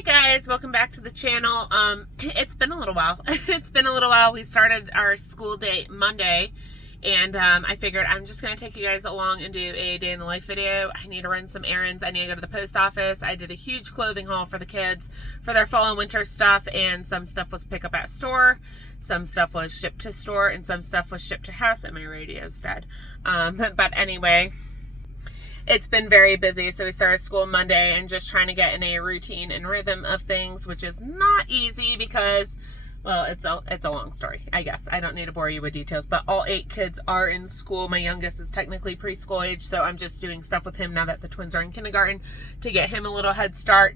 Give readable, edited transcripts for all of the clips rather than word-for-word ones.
Hey guys, welcome back to the channel. It's been a little while. We started our school day Monday, and I figured I'm just going to take you guys along and do a day in the life video. I need to run some errands. I need to go to the post office. I did a huge clothing haul for the kids for their fall and winter stuff, and some stuff was pick up at store, some stuff was shipped to store, and some stuff was shipped to house, and my radio's dead. But anyway, it's been very busy. So we started school Monday and just trying to get in a routine and rhythm of things, which is not easy because, well, it's a long story, I guess. I don't need to bore you with details, but all 8 kids are in school. My youngest is technically preschool age, so I'm just doing stuff with him now that the twins are in kindergarten to get him a little head start.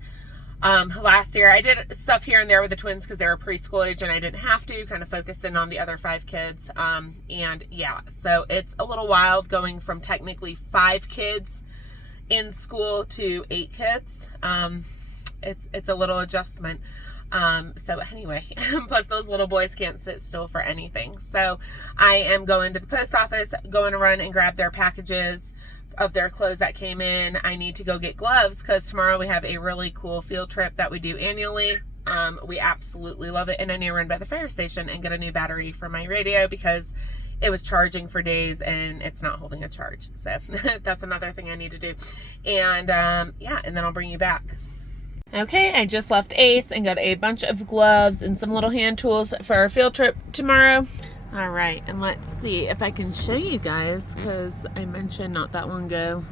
Last year I did stuff here and there with the twins because they were preschool age and I didn't have to, kind of focus in on the other 5 kids. And yeah, so it's a little wild going from technically 5 kids in school to 8 kids. It's a little adjustment. So anyway, plus those little boys can't sit still for anything. So I am going to the post office, going to run and grab their packages of their clothes that came in. I need to go get gloves because tomorrow we have a really cool field trip that we do annually. We absolutely love it, and I need to run by the fire station and get a new battery for my radio because it was charging for days and it's not holding a charge. So that's another thing I need to do. And yeah, and then I'll bring you back. Okay, I just left Ace and got a bunch of gloves and some little hand tools for our field trip tomorrow. All right, and let's see if I can show you guys, because I mentioned not that long ago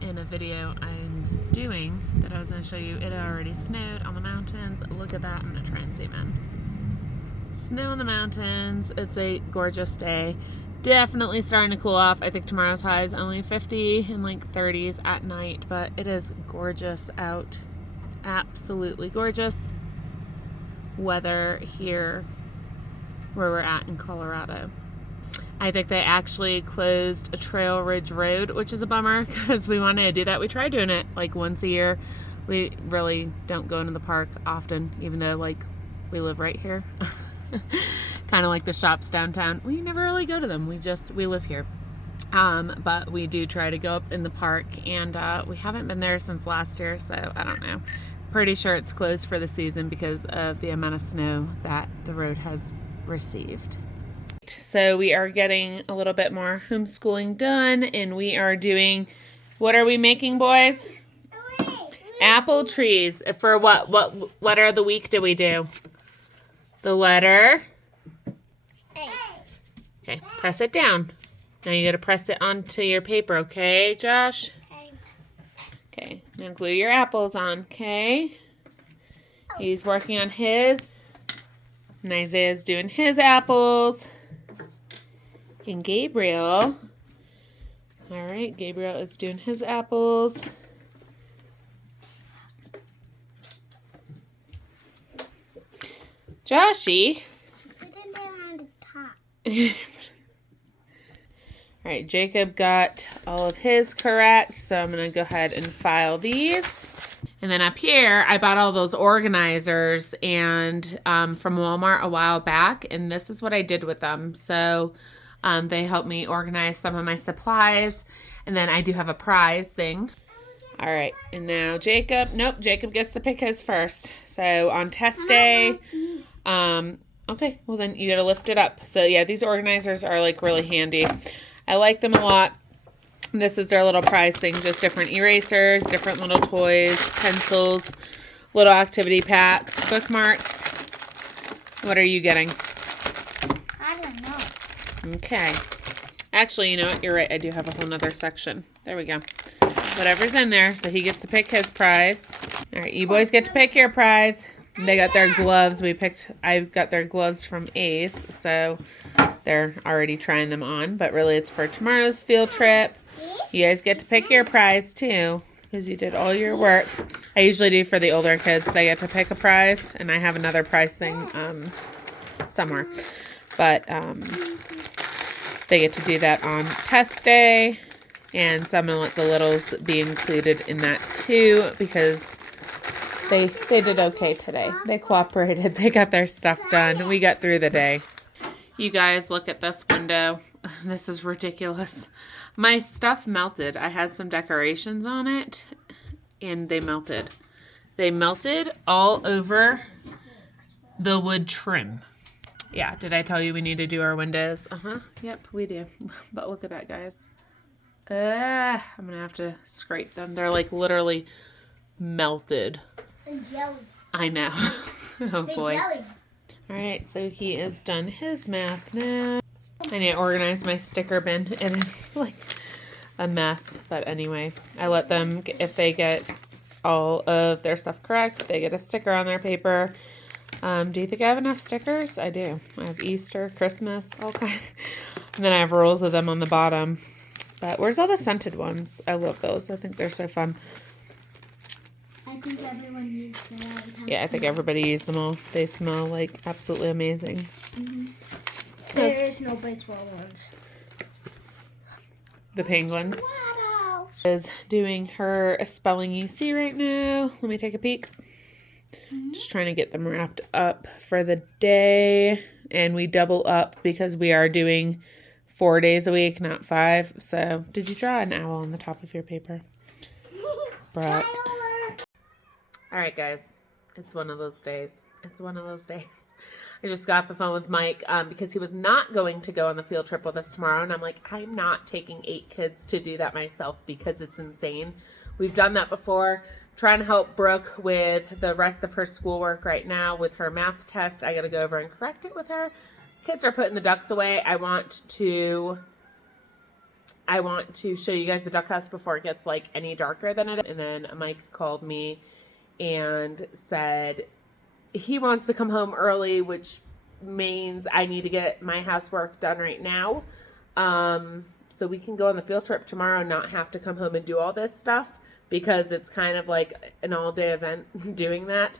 in a video I'm doing that I was going to show you, it already snowed on the mountains. Look at that. I'm going to try and zoom in. Snow on the mountains. It's a gorgeous day. Definitely starting to cool off. I think tomorrow's high is only 50 and like 30s at night, but it is gorgeous out. Absolutely gorgeous weather here where we're at in Colorado. I think they actually closed a Trail Ridge Road, which is a bummer because we wanted to do that. We tried doing it like once a year. We really don't go into the park often, even though like we live right here. Kind of like the shops downtown. We never really go to them. We live here. But we do try to go up in the park, and we haven't been there since last year, so I don't know. Pretty sure it's closed for the season because of the amount of snow that the road has received. So we are getting a little bit more homeschooling done, and we are doing, what are we making, boys? Apple trees. For what letter of the week do we do? The letter A. Okay, press it down. Now you gotta press it onto your paper, okay, Josh? Okay, now glue your apples on, okay? He's working on his. And Isaiah's doing his apples. And Gabriel. All right, Gabriel is doing his apples. Joshy. Put it around the top. All right, Jacob got all of his correct, so I'm going to go ahead and file these. And then up here, I bought all those organizers and from Walmart a while back, and this is what I did with them. So they helped me organize some of my supplies, and then I do have a prize thing. All right, and now Jacob, nope, Jacob gets to pick his first. So on test day, okay, well then you got to lift it up. So yeah, these organizers are like really handy. I like them a lot. This is their little prize thing, just different erasers, different little toys, pencils, little activity packs, bookmarks. What are you getting? I don't know. Okay. Actually, you know what? You're right. I do have a whole nother section. There we go. Whatever's in there. So he gets to pick his prize. All right, you boys get to pick your prize. They got their gloves. I got their gloves from Ace, so they're already trying them on. But really, it's for tomorrow's field trip. You guys get to pick your prize too, because you did all your work. I usually do for the older kids. They get to pick a prize, and I have another prize thing somewhere. But they get to do that on test day, and so I'm going to let the littles be included in that too, because they did okay today. They cooperated. They got their stuff done. We got through the day. You guys, look at this window. This is ridiculous. My stuff melted. I had some decorations on it, and they melted. They melted all over the wood trim. Yeah, did I tell you we need to do our windows? Yep, we do. But look at that, guys. I'm gonna have to scrape them. They're like literally melted. And jelly. I know. Oh boy. Jelly. All right, so he is done his math now. I need to organize my sticker bin. It is like a mess, but anyway, I let them, if they get all of their stuff correct, they get a sticker on their paper. Do you think I have enough stickers? I do. I have Easter, Christmas, all kinds. And then I have rolls of them on the bottom. But where's all the scented ones? I love those. I think they're so fun. I think everyone used them. Yeah, I think everybody used them all. They smell like absolutely amazing. Mm-hmm. There is no baseball ones. The penguins. Is doing her spelling UC right now. Let me take a peek. Just trying to get them wrapped up for the day. And we double up because we are doing 4 days a week, not 5. So, did you draw an owl on the top of your paper? Brett. All right, guys. It's one of those days. It's one of those days. I just got off the phone with Mike because he was not going to go on the field trip with us tomorrow. And I'm like, I'm not taking 8 kids to do that myself because it's insane. We've done that before. Trying to help Brooke with the rest of her schoolwork right now with her math test. I got to go over and correct it with her. Kids are putting the ducks away. I want to show you guys the duck house before it gets like any darker than it is. And then Mike called me and said he wants to come home early, which means I need to get my housework done right now. So we can go on the field trip tomorrow and not have to come home and do all this stuff because it's kind of like an all-day event doing that.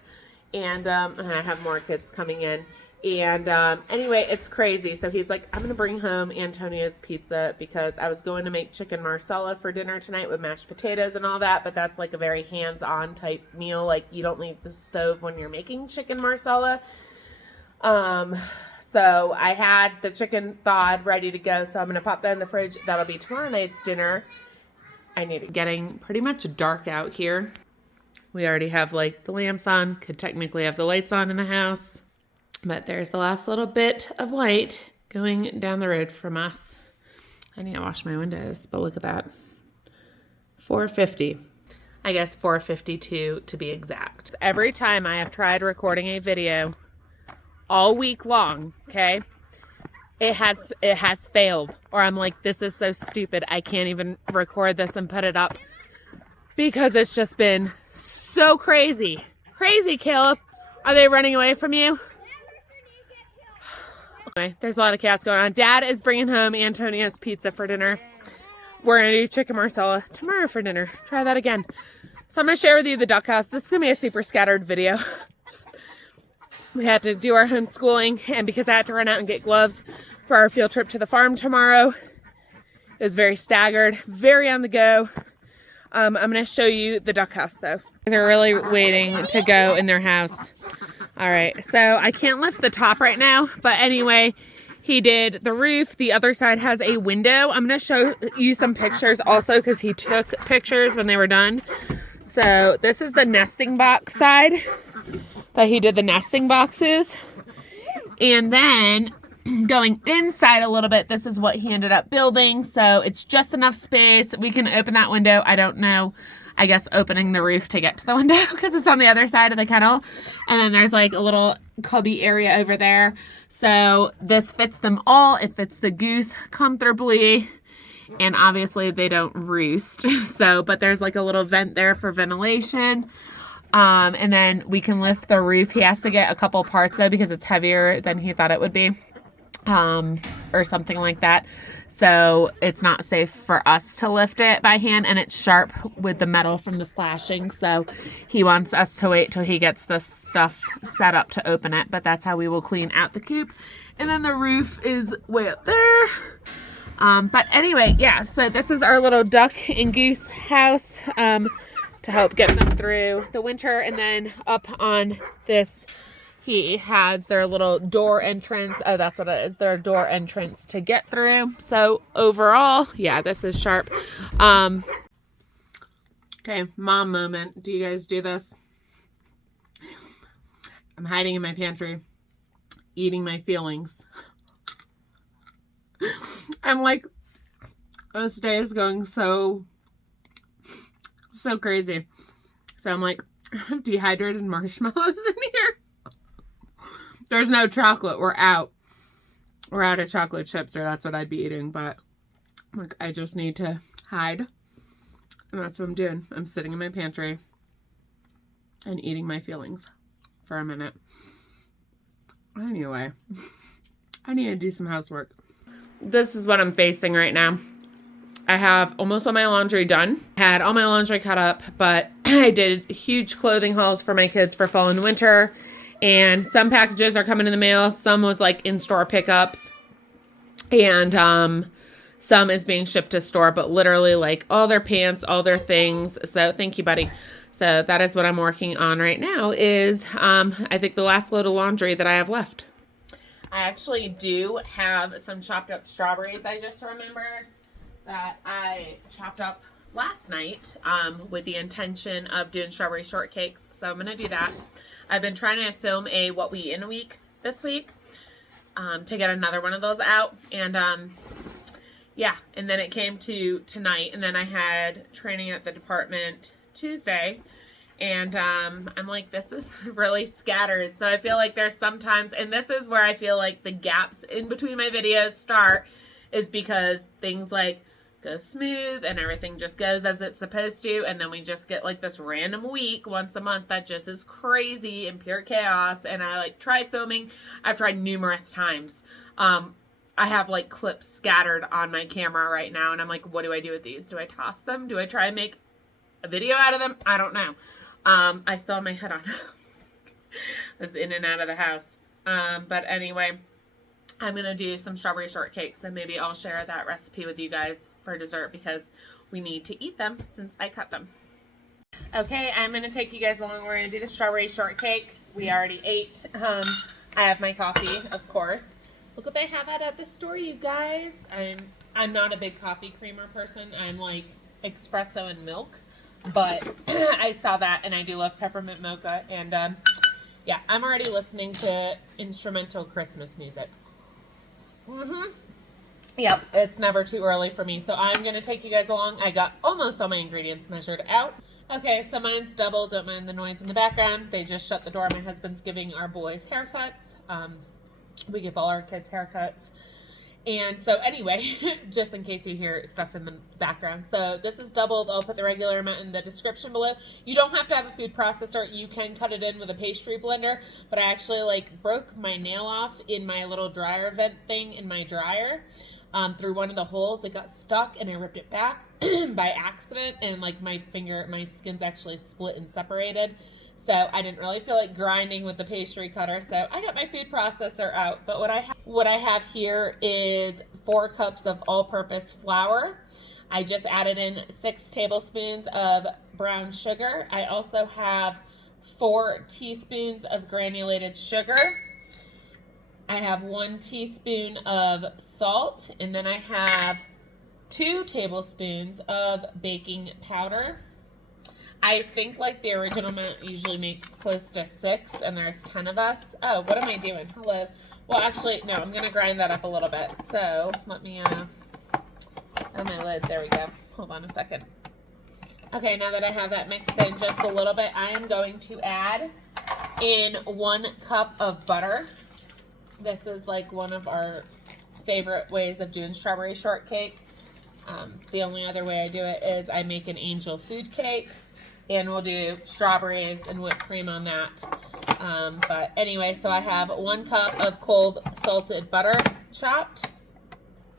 And I have more kids coming in. And anyway, it's crazy. So he's like, I'm going to bring home Antonio's pizza because I was going to make chicken marsala for dinner tonight with mashed potatoes and all that. But that's like a very hands-on type meal. Like you don't leave the stove when you're making chicken marsala. So I had the chicken thawed ready to go. So I'm going to pop that in the fridge. That'll be tomorrow night's dinner. I need it getting pretty much dark out here. We already have like the lamps on. Could technically have the lights on in the house. But there's the last little bit of light going down the road from us. I need to wash my windows, but look at that. 4:50. I guess 4:52 to be exact. Every time I have tried recording a video all week long, okay, it has failed. Or I'm like, this is so stupid. I can't even record this and put it up because it's just been so crazy. Crazy, Caleb. Are they running away from you? There's a lot of chaos going on. Dad is bringing home Antonio's pizza for dinner. We're going to do chicken marsala tomorrow for dinner. Try that again. So I'm going to share with you the duck house. This is going to be a super scattered video. We had to do our homeschooling, and because I had to run out and get gloves for our field trip to the farm tomorrow, it was very staggered, very on the go. I'm going to show you the duck house though. They're really waiting to go in their house. All right, so I can't lift the top right now, but anyway, he did the roof. The other side has a window. I'm going to show you some pictures also because he took pictures when they were done. So this is the nesting box side that he did the nesting boxes. And then going inside a little bit, this is what he ended up building. So it's just enough space. We can open that window. I don't know. I guess opening the roof to get to the window because it's on the other side of the kennel. And then there's like a little cubby area over there. So this fits them all. It fits the goose comfortably. And obviously they don't roost. So, but there's like a little vent there for ventilation. And then we can lift the roof. He has to get a couple parts though because it's heavier than he thought it would be. Or something like that. So it's not safe for us to lift it by hand, and it's sharp with the metal from the flashing. So he wants us to wait till he gets this stuff set up to open it, but that's how we will clean out the coop. And then the roof is way up there. But anyway, yeah, so this is our little duck and goose house, to help get them through the winter. And then up on this, he has their little door entrance. Oh, that's what it is. Their door entrance to get through. So overall, yeah, this is sharp. Okay, mom moment. Do you guys do this? I'm hiding in my pantry, eating my feelings. I'm like, this day is going so crazy. So I'm like, I have dehydrated marshmallows in here. There's no chocolate. We're out. We're out of chocolate chips, or that's what I'd be eating. But like, I just need to hide. And that's what I'm doing. I'm sitting in my pantry and eating my feelings for a minute. Anyway, I need to do some housework. This is what I'm facing right now. I have almost all my laundry done. Had all my laundry cut up, but I did huge clothing hauls for my kids for fall and winter. And some packages are coming in the mail. Some was like in-store pickups. And some is being shipped to store, but literally like all their pants, all their things. So thank you, buddy. So that is what I'm working on right now is I think the last load of laundry that I have left. I actually do have some chopped up strawberries. I just remembered that I chopped up last night with the intention of doing strawberry shortcakes. So I'm going to do that. I've been trying to film a what we eat in a week this week to get another one of those out. And yeah, and then it came to tonight, and then I had training at the department Tuesday. And I'm like, this is really scattered. So I feel like there's sometimes, and this is where I feel like the gaps in between my videos start, is because things like go smooth and everything just goes as it's supposed to. And then we just get like this random week once a month that just is crazy and pure chaos. And I like try filming. I've tried numerous times. I have like clips scattered on my camera right now. And I'm like, what do I do with these? Do I toss them? Do I try and make a video out of them? I don't know. I still have my head on. I was in and out of the house. But anyway, I'm going to do some strawberry shortcakes, and maybe I'll share that recipe with you guys for dessert because we need to eat them since I cut them. Okay, I'm going to take you guys along. We're going to do the strawberry shortcake. We already ate. I have my coffee, of course. Look what they have out at the store, you guys. I'm not a big coffee creamer person. I'm like espresso and milk. But I saw that, and I do love peppermint mocha. And yeah, I'm already listening to instrumental Christmas music. Yep, it's never too early for me. So I'm going to take you guys along. I got almost all my ingredients measured out. Okay, so mine's double. Don't mind the noise in the background. They just shut the door. My husband's giving our boys haircuts. We give all our kids haircuts. And so anyway, just in case you hear stuff in the background. So this is doubled. I'll put the regular amount in the description below. You don't have to have a food processor. You can cut it in with a pastry blender. But I actually like broke my nail off in my little dryer vent thing in my dryer through one of the holes. It got stuck and I ripped it back by accident. And like my skin's actually split and separated. So I didn't really feel like grinding with the pastry cutter. So I got my food processor out. But what I have here is 4 cups of all-purpose flour. I just added in 6 tablespoons of brown sugar. I also have 4 teaspoons of granulated sugar. I have 1 teaspoon of salt. And then I have 2 tablespoons of baking powder. I think like the original amount usually makes close to 6, and there's 10 of us. Oh, what am I doing? Hello. Well, actually, no, I'm going to grind that up a little bit. So let me, oh, my lid. There we go. Hold on a second. Okay, now that I have that mixed in just a little bit, I am going to add in 1 cup of butter. This is like one of our favorite ways of doing strawberry shortcake. The only other way I do it is I make an angel food cake. And we'll do strawberries and whipped cream on that. But anyway, so I have 1 cup of cold salted butter chopped.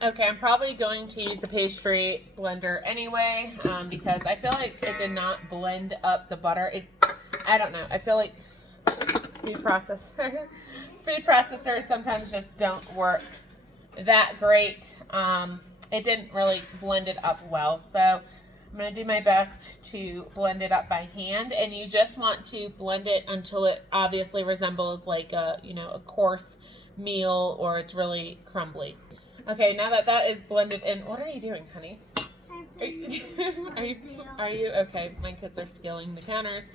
Okay, I'm probably going to use the pastry blender anyway because I feel like it did not blend up the butter. I don't know. I feel like food processors sometimes just don't work that great. It didn't really blend it up well. So I'm going to do my best to blend it up by hand, and you just want to blend it until it obviously resembles like a coarse meal or it's really crumbly. Okay, now that that is blended in, what are you doing, honey? Are you okay? My kids are scaling the counters.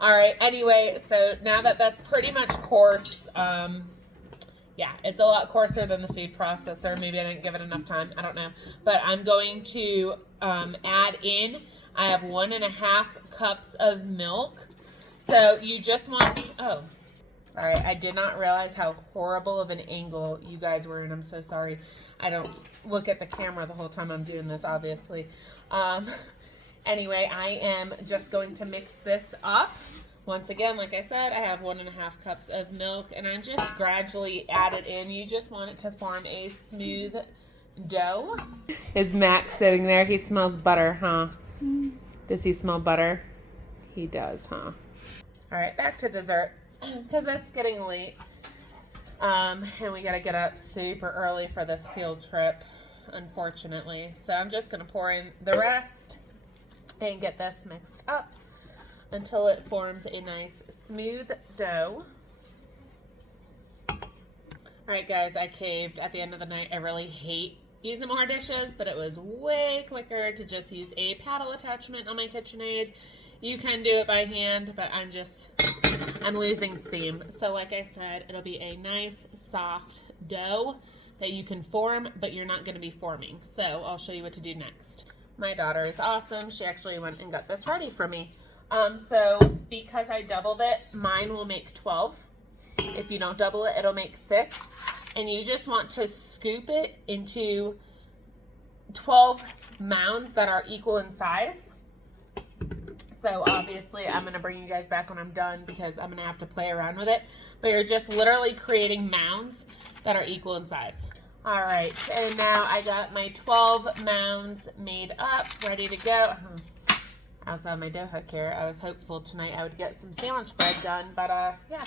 All right, anyway, so now that that's pretty much coarse, yeah, it's a lot coarser than the food processor. Maybe I didn't give it enough time. I don't know. But I'm going to add in, I have 1.5 cups of milk. So you just want, oh, all right. I did not realize how horrible of an angle you guys were in. I'm so sorry. I don't look at the camera the whole time I'm doing this, obviously. Anyway, I am just going to mix this up. Once again, like I said, I have 1.5 cups of milk, and I'm just gradually add it in. You just want it to form a smooth dough. Is Max sitting there? He smells butter, huh? Does he smell butter? He does, huh? All right, back to dessert, because it's getting late. And we got to get up super early for this field trip, unfortunately. So I'm just going to pour in the rest and get this mixed up until it forms a nice smooth dough. All right, guys, I caved at the end of the night. I really hate using more dishes, but it was way quicker to just use a paddle attachment on my KitchenAid. You can do it by hand, but I'm losing steam. So like I said, it'll be a nice soft dough that you can form, but you're not going to be forming. So I'll show you what to do next. My daughter is awesome. She actually went and got this ready for me. So because I doubled it, mine will make 12. If you don't double it, it'll make 6. And you just want to scoop it into 12 mounds that are equal in size. So obviously I'm going to bring you guys back when I'm done because I'm going to have to play around with it. But you're just literally creating mounds that are equal in size. All right, and now I got my 12 mounds made up, ready to go. I also have my dough hook here. I was hopeful tonight I would get some sandwich bread done, but yeah,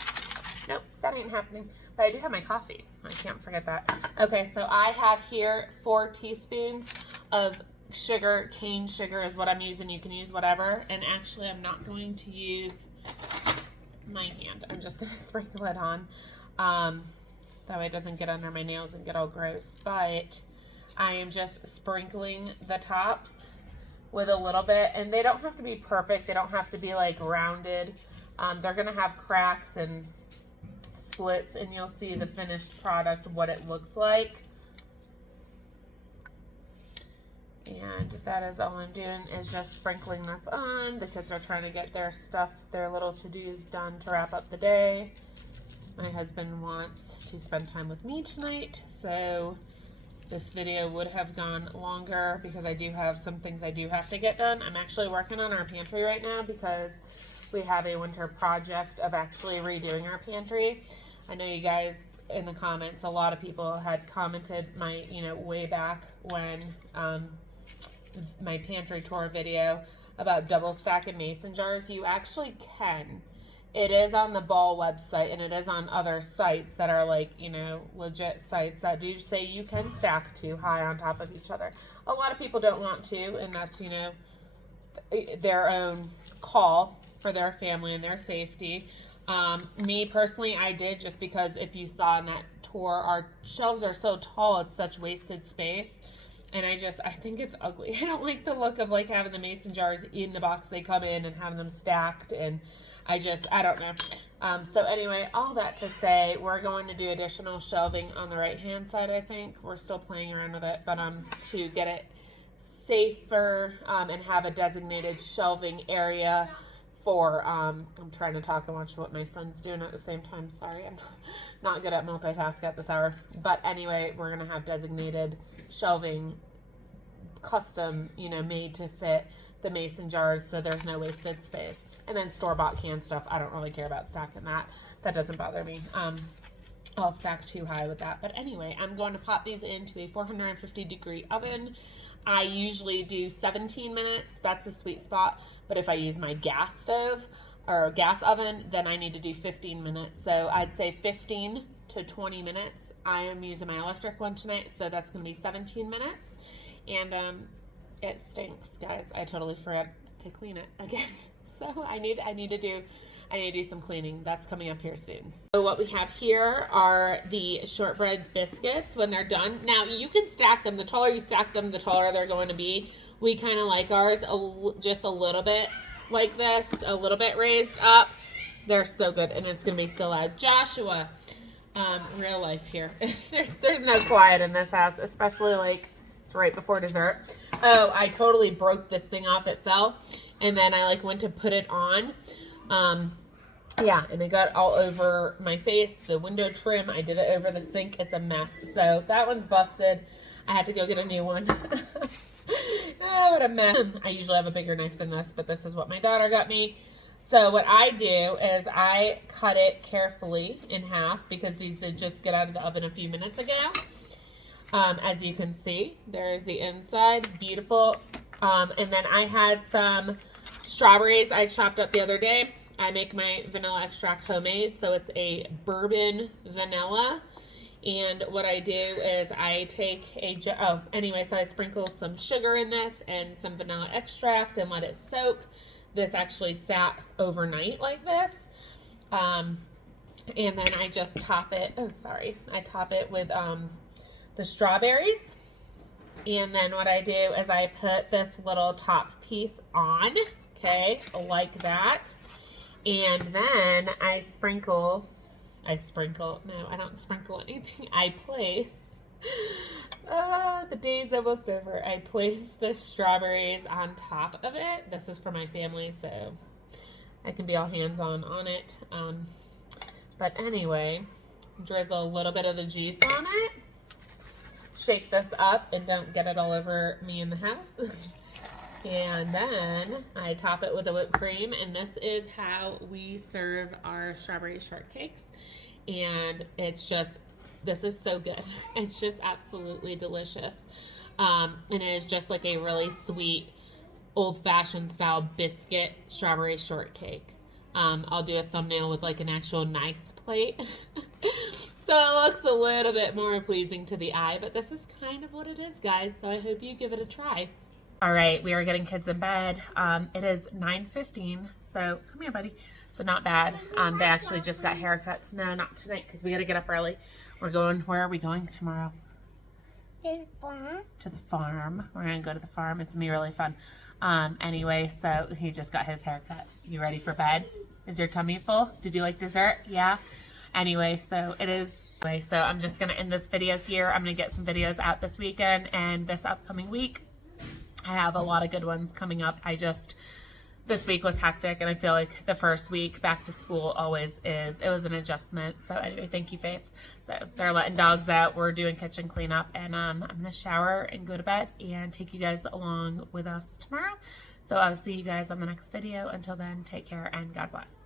nope, that ain't happening. But I do have my coffee. I can't forget that. Okay, so I have here 4 teaspoons of sugar. Cane sugar is what I'm using. You can use whatever. And actually, I'm not going to use my hand. I'm just going to sprinkle it on. That way it doesn't get under my nails and get all gross. But I am just sprinkling the tops with a little bit. And they don't have to be perfect. They don't have to be like rounded. They're going to have cracks and splits, and you'll see the finished product, what it looks like. And that is all I'm doing is just sprinkling this on. The kids are trying to get their stuff, their little to-dos done to wrap up the day. My husband wants to spend time with me tonight, so this video would have gone longer because I do have some things I do have to get done. I'm actually working on our pantry right now because we have a winter project of actually redoing our pantry. I know you guys in the comments, a lot of people had commented my, way back when my pantry tour video about double stacking mason jars. You actually can. It is on the Ball website, and it is on other sites that are like, legit sites that do say you can stack 2 high on top of each other. A lot of people don't want to, and that's, their own call for their family and their safety. Me personally, I did, just because if you saw in that tour, our shelves are so tall, it's such wasted space. And I think it's ugly. I don't like the look of like having the mason jars in the box they come in and having them stacked. And I don't know. So anyway, all that to say, we're going to do additional shelving on the right-hand side, I think. We're still playing around with it, but to get it safer and have a designated shelving area for, I'm trying to talk and watch what my son's doing at the same time. Sorry, I'm not good at multitasking at this hour. But anyway, we're going to have designated shelving, custom, made to fit the mason jars, so there's no wasted space. And then store-bought canned stuff, I don't really care about stacking that. That doesn't bother me. I'll stack 2 high with that. But anyway, I'm going to pop these into a 450-degree oven. I usually do 17 minutes. That's the sweet spot. But if I use my gas stove or gas oven, then I need to do 15 minutes. So I'd say 15 to 20 minutes. I am using my electric one tonight, so that's going to be 17 minutes. And it stinks, guys. I totally forgot to clean it again. So I need to do some cleaning. That's coming up here soon. So what we have here are the shortbread biscuits when they're done. Now you can stack them. The taller you stack them, the taller they're going to be. We kind of like ours just a little bit like this, a little bit raised up. They're so good, and it's gonna be so loud. Joshua, real life here. there's no quiet in this house, especially like it's right before dessert. Oh, I totally broke this thing off. It fell, and then I like went to put it on. Yeah, and it got all over my face. The window trim, I did it over the sink. It's a mess. So that one's busted. I had to go get a new one. Oh, what a mess. I usually have a bigger knife than this, but this is what my daughter got me. So what I do is I cut it carefully in half because these did just get out of the oven a few minutes ago. As you can see, there's the inside, beautiful. And then I had some strawberries I chopped up the other day. I make my vanilla extract homemade, so it's a bourbon vanilla. And what I do is I take so I sprinkle some sugar in this and some vanilla extract and let it soak. This actually sat overnight like this. And then I just top it, I top it with the strawberries. And then what I do is I put this little top piece on, okay, like that. And then no, I don't sprinkle anything. I place, the day's almost over. I place the strawberries on top of it. This is for my family, so I can be all hands-on on it. But anyway, drizzle a little bit of the juice on it. Shake this up and don't get it all over me in the house. And then I top it with a whipped cream, and this is how we serve our strawberry shortcakes. And it's just, this is so good. It's just absolutely delicious. And it is just like a really sweet, old-fashioned style biscuit strawberry shortcake. I'll do a thumbnail with like an actual nice plate. So it looks a little bit more pleasing to the eye, but this is kind of what it is, guys. So I hope you give it a try. All right, we are getting kids in bed. It is 9:15, so come here, buddy. So not bad. They actually just got haircuts. No, not tonight, because we got to get up early. Where are we going tomorrow? To the farm. To the farm. We're going to go to the farm. It's going to be really fun. Anyway, so he just got his haircut. You ready for bed? Is your tummy full? Did you like dessert? Yeah? Anyway, so it is. So I'm just going to end this video here. I'm going to get some videos out this weekend and this upcoming week. I have a lot of good ones coming up. This week was hectic, and I feel like the first week back to school always is. It was an adjustment. So anyway, thank you, Faith. So they're letting dogs out. We're doing kitchen cleanup, and I'm going to shower and go to bed and take you guys along with us tomorrow. So I'll see you guys on the next video. Until then, take care and God bless.